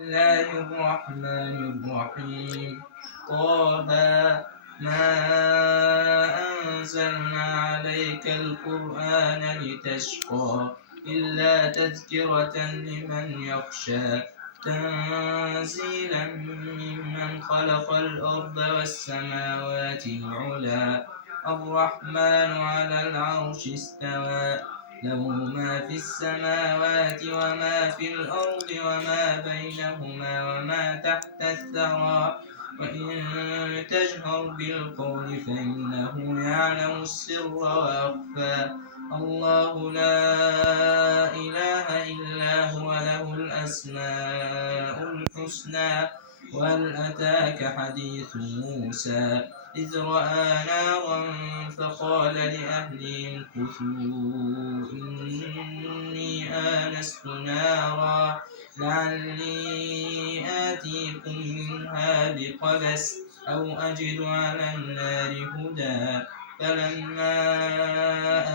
الله الرحمن الرحيم. طه ما أنزلنا عليك القرآن لتشقى إلا تذكرة لمن يخشى تنزيلا ممن خلق الأرض والسماوات العلى الرحمن على العرش استوى له ما في السماوات وما في الأرض وما بينهما وما تحت الثرى وإن تجهر بالقول فإنه يعلم السر وأخفى الله لا إله إلا هو له الأسماء الحسنى وهل أتاك حديث موسى إذ رأى نارا فقال لأهلهم كثوا إني آنست نارا لعلي آتيكم منها بقبس أو أجد على النار هدى فلما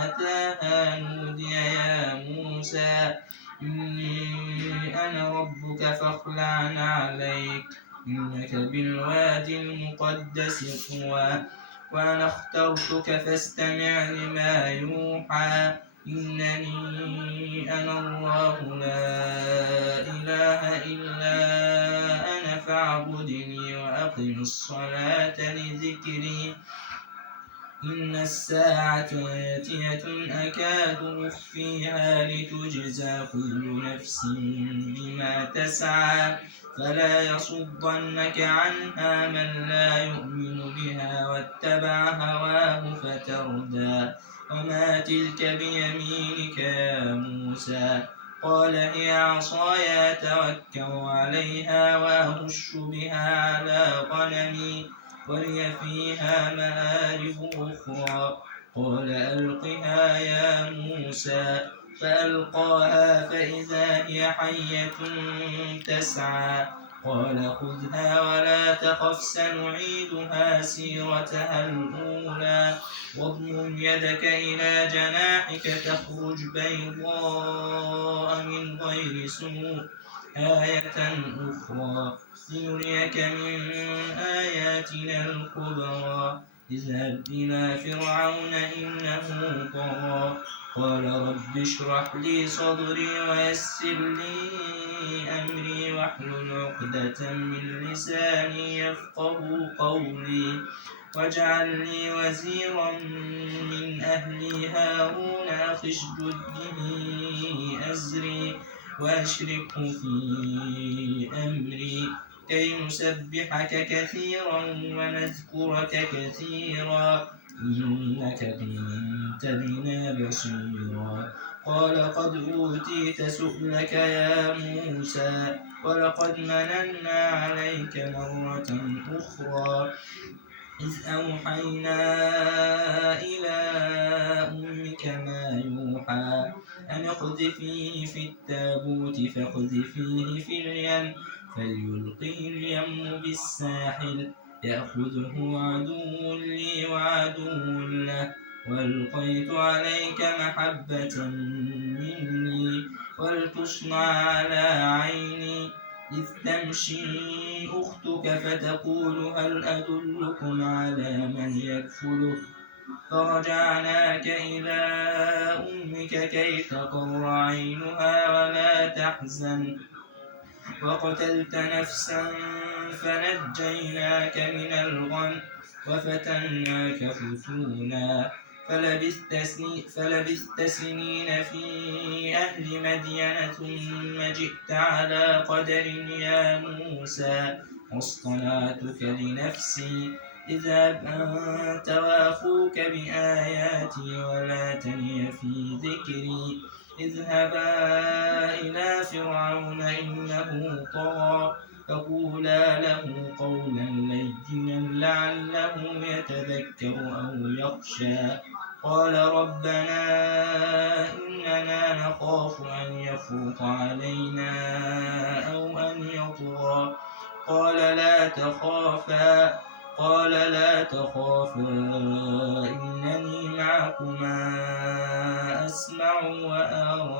أتاها نودي يا موسى إني أنا ربك فاخلع عليك إنك بالوادي المقدس طوى وأنا اخترتك فاستمع لما يوحى إنني أنا الله لا إله إلا أنا فاعبدني وأقم الصلاة لذكري إن الساعة آتية أكاد أخفيها لتجزى كل نفس بما تسعى فلا يصدنك عنها من لا يؤمن بها واتبع هواه فتردى وما تلك بيمينك يا موسى قال هي عصاي أتوكل عليها وأهش بها على غنمي ولي فيها مآرب أخرى قال ألقها يا موسى فألقاها فإذا هي حية تسعى قال خذها ولا تخف سنعيدها سيرتها الأولى واضمم يدك إلى جناحك تخرج بيضاء من غير سوء آية أخرى لنريك من آياتنا الكبرى اذهب إلى فرعون إنه طغى قال رب اشرح لي صدري ويسر لي أمري واحلل عقدة من لساني يفقه قولي واجعل لي وزيرا من أهلي هارون أخي اشدد به أزري وأشركه في أمري كي نسبحك كثيرا ونذكرك كثيرا إنك كنت بنا بصيرا قال قد أوتيت سؤلك يا موسى ولقد مننا عليك مرة أخرى إذ أوحينا إلى أمك ما يوحى أن اقذفيه في التابوت فاقذفيه في اليم فليلقه اليم بالساحل يأخذه عدو لي وعدو له وألقيت عليك محبة مني ولتصنع على عيني إذ تمشي أختك فتقول هل أدلكم على من يكفله فرجعناك إلى أمك كي تقر عينها ولا تحزن وقتلت نفسا فنجيناك من الغم وفتناك فتونا فلبثت سنين في أهل مدين ثم جئت على قدر يا موسى واصطنعتك لنفسي اذهب أنت وأخوك بآياتي ولا تني في ذكري اذهبا إلى فرعون إنه طغى فقولا له قولا لينا لعله يتذكر أو يخشى قال ربنا إننا نخاف أن يفرط علينا أو أن يطغى قال لا تخافا إنني معكما أسمع وأرى